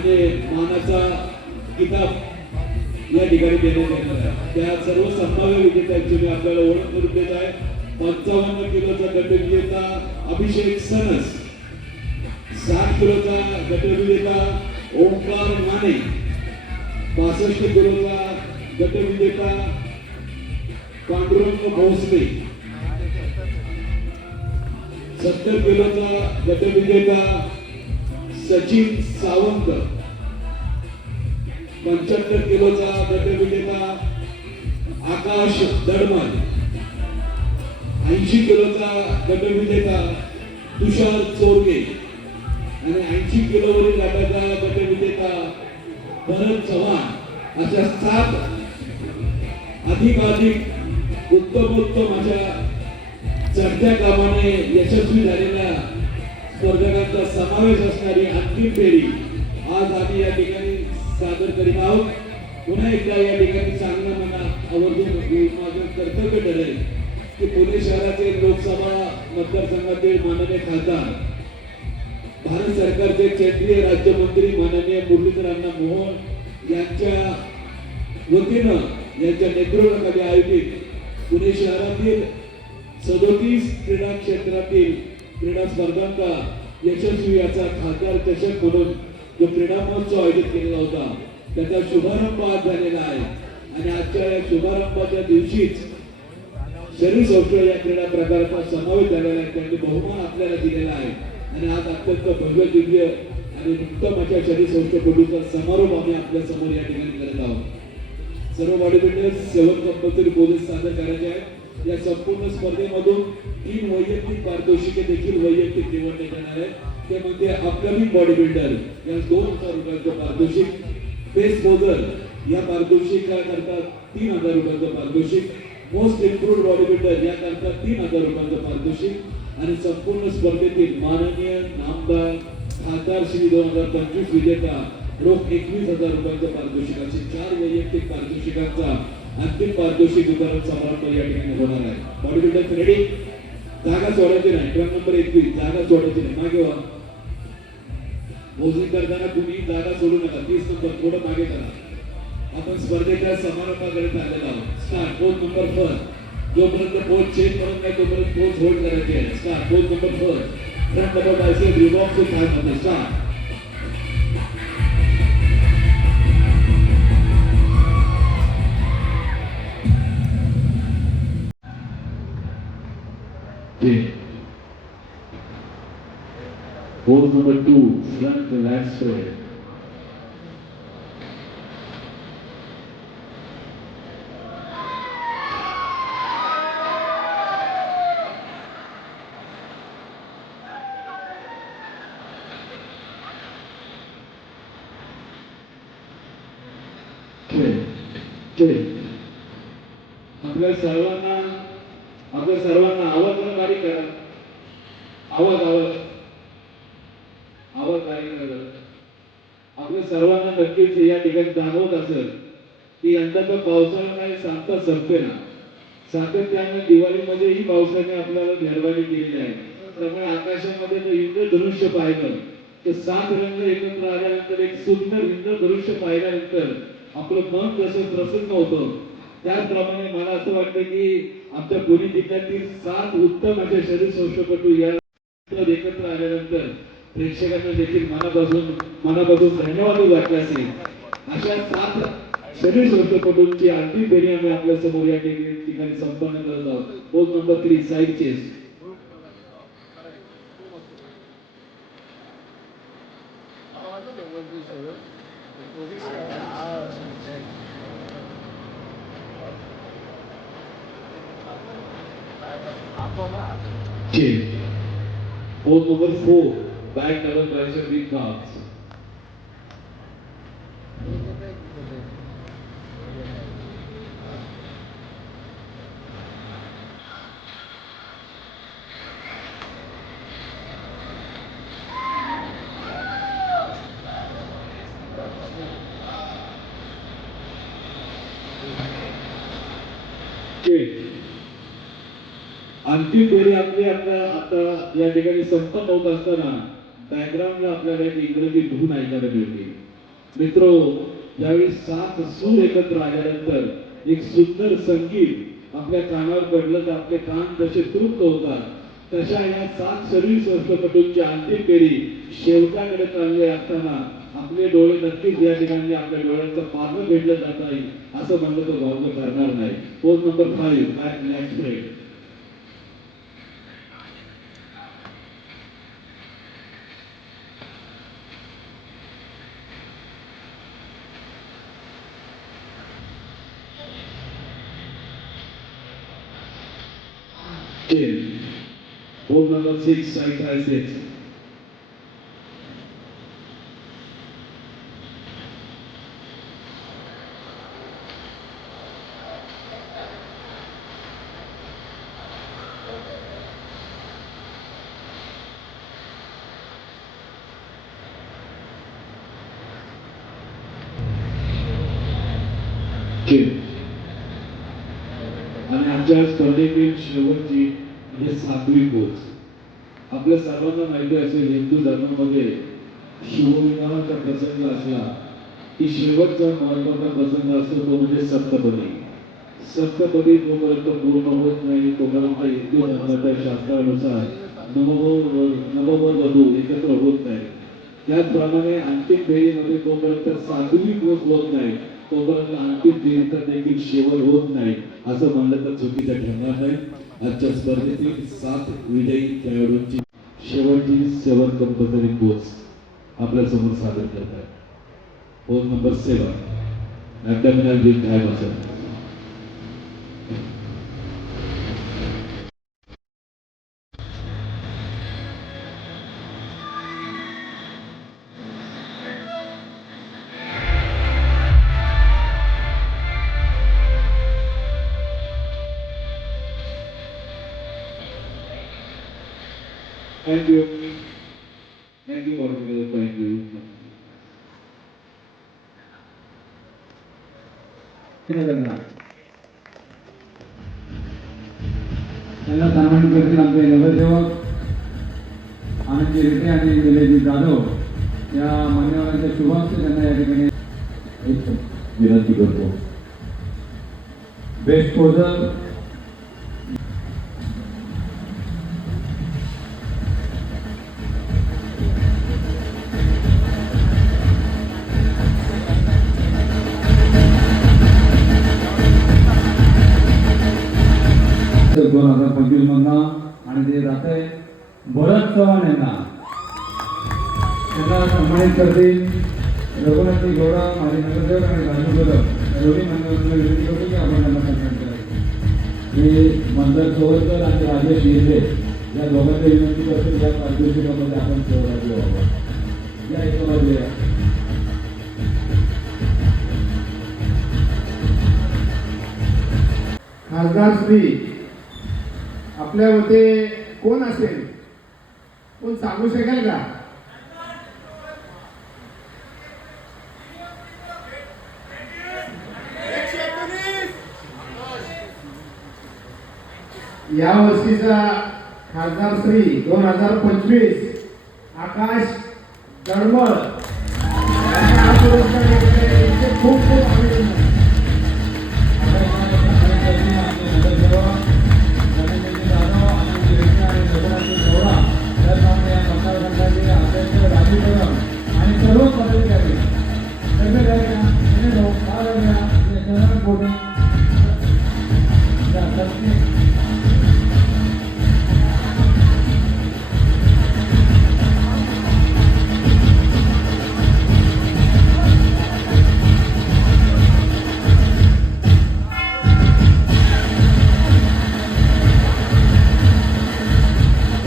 मानाचा किताब या ठिकाणी देण्यात येणार आहे। त्या सर्व संभाव्य विजेत्यांची मी आपल्याला ओळख करून देत आहे। 55 किलोचा गटविजेता अभिषेक सनस, 60 किलोचा गटविजेता ओंकार माने, 65 किलोचा गटविजेता पांडुरंग भोसले, 70 किलोचा गटविजेता सचिन सावंत, 75 किलोचा गटविजेता आकाश दडमल, 80 किलोचा गटविजेता तुषार चोरगे आणि 80 किलोवरील गटाचा गटविजेता भरत चव्हाण अशा 7 अधिक उत्तम अशा चढत्या क्रमाने यशस्वी झालेल्या स्पर्धकांचा समावेश असणारी अंतिम फेरी आज आम्ही या ठिकाणी सादर करीत आहोत। पुन्हा एकदा या ठिकाणी सांगणं मला आवर्जून माझं कर्तव्य ठरेल की पुणे शहराचे लोकसभा मतदारसंघातील माननीय खासदार, भारत सरकारचे केंद्रीय राज्यमंत्री माननीय मुरलीधर अण्णा मोहोळ यांच्या वतीनं यांच्या नेतृत्वाखाली आयोजित पुणे शहरातील 37 क्रीडा क्षेत्रातील क्रीडा स्पर्धांचा यशस्वी याचा खासदार चषक म्हणून जो क्रीडा महोत्सव आयोजित केलेला होता त्याचा शुभारंभ आज झालेला आहे। आणि आजच्या या शुभारंभाच्या दिवशीच शरीर सौष्ठव या क्रीडा प्रकाराचा समावेश झालेला आहे। त्यांनी बहुमान आपल्याला दिलेला आहे आणि आज अत्यंत भव्य दिव्य आणि उत्तम अशा शरीर सौष्ठवपटूचा समारोप आम्ही आपल्या समोर या ठिकाणी करत आहोत। सर्व बॉडी बिल्डर्स 7 कंपल्सरी पोलीस सादर करायचे आहेत। या संपूर्ण स्पर्धेमधून 3 वैयक्तिक पारितोषिके देखील वैयक्तिक निवडण्यात येणार आहे। ते म्हणजे अपकमिंग बॉडी बिल्डर या 2000 रुपयांचं पारितोषिक, बेस्ट पोजर या पारितोषिकाकरता 3000 रुपयांचं पारितोषिक, मोस्ट इम्प्रूव्ड बॉडी बिल्डर याकरता 3000 रुपयांचं पारितोषिक आणि संपूर्ण स्पर्धेतील माननीय नामदार खासदार श्री 2025 विजेता रोख 21,000 रुपयांचं पारितोषिक असे 4 वैयक्तिक पारितोषिकांचा अंतिम पारितोषिक वितरण समारंभ या ठिकाणी होणार आहे। बॉडी बिल्डर रेडी, जागा सोडायची नाही। ट्रक नंबर 21 जागा सोडायची नाही, मागे व्हा। मोजणी करताना तुम्ही जागा सोडू नका। 30 नंबर थोडं मागे करा। आपण स्पर्धेच्या समारंभाकडे चाललेलो आहोत। स्टार्ट पोज नंबर 4, जोपर्यंत पोज चेंज करत नाही तोपर्यंत पोज होल्ड करायची आहे। Start pose number 4, front double biceps revolve to front मध्ये start. Pose number 2, front lat spread. आपल्या सर्वांना आवाज बारीक करा। आवाज बारीक करा। आपल्या सर्वांना नक्कीच या ठिकाणी जाणवत असेल की यंदाचा पावसाळा काही सांगता संपेना। सातत्याने दिवाळीमध्येही पावसाने आपल्याला मेहरबानी केलेली आहे। त्यामुळे आकाशामध्ये जर इंद्रधनुष्य पाहिलं तर 7 रंग एकत्र आल्यानंतर एक सुंदर इंद्रधनुष्य पाहिल्यानंतर आपलं मन कसं प्रसन्न होतं, त्याचप्रमाणे मला असं वाटतं की आमच्या पुणे जिल्ह्यातील 7 उत्तम असे शरीर सौष्ठवपटू या एकत्र आल्यानंतर प्रेक्षकांना देखील मनापासून धन्यवाद वाटले असेल। अशा 7 शरीर सौष्ठवपटूंची अंतिम फेरी आम्ही आपल्या समोर या ठिकाणी संपन्न करत आहोत। Pose number 3, side chest. Pose number 4, back double tricep big calves. अंतिम फेरी आपली आता या ठिकाणी संपन्न होत असताना बॅकग्राऊंडला आपल्याला एक इंग्रजी धून ऐकायला मिळते। मित्रो, ज्यावेळी 7 सूर एकत्र आल्यानंतर एक सुंदर संगीत आपल्या कानावर पडलं तर आपले कान जसे तृप्त होतात, तशा या 7 सर्व्हिस अष्टपटूंची अंतिम फेरी शेवटाकडे चालली असताना आपले डोळे नक्कीच या ठिकाणी आपल्या डोळ्यांचं पारणं भेटलं जात आहे असं म्हणलं तर भावना करणार नाही. Post number 5 next break. Board number 6, I try 6. आणि आमच्या स्पर्धेतील शेवटची म्हणजे 7वी पोच. आपल्या सर्वांना माहिती असेल, हिंदू धर्मामध्ये शिवविवाहाचा प्रसंग असला की शेवटचा महत्वाचा प्रसंग असतो तो म्हणजे सप्तपदी. सप्तपदी जोपर्यंत पूर्ण होत नाही तोपर्यंत हिंदू धर्माच्या शास्त्रानुसार नववधू एकत्र होत नाही. त्याचप्रमाणे अंतिम फेरीमध्ये तोपर्यंत 7वी पोच होत नाही तोपर्यंत अंतिम फेरीचा देखील शेवट होत नाही असं म्हणलं तर चुकीचं ठरणार नाही. आजच्या स्पर्धेतील 7 विजयी खेळाडूंची शेवटची 7 कंपल्सरी पोच आपल्या समोर सादर करत आहे. Pouch number 7 abdominal with thigh muscle. Thank you. Thank you for the thank you. त्यांना सन्मानित करतील आमचे नगरसेवक आनंदजी रेड्डी आणि निलेशजी जाधव या मान्यवरांच्या शुभांश त्यांना या ठिकाणी विनंती करतो. बेस्ट पोझर मधनं आणि ते जाते भरत चव्हाण यांना त्यांना सन्मानित करतील. रघुनाथजी गौडा माझे नगरसेवक आणि राजू कदम दोन्ही मान्यवरांना विनंती करतो की आपण त्यांना सन्मान करायचं. हे मंदार सोवरकर आणि राजेश हिरवे या दोघांना विनंती करतो या पारितोषिकामध्ये आपण सहभागी व्हावं. या एका बाजूला खासदार श्री आपल्या होते कोण असेल, कोण सांगू शकेल का? या वर्षीचा खासदार श्री 2025 आकाश गडमळ खूप खूप अभिनंदन. आणि सर्व पदाधिकारी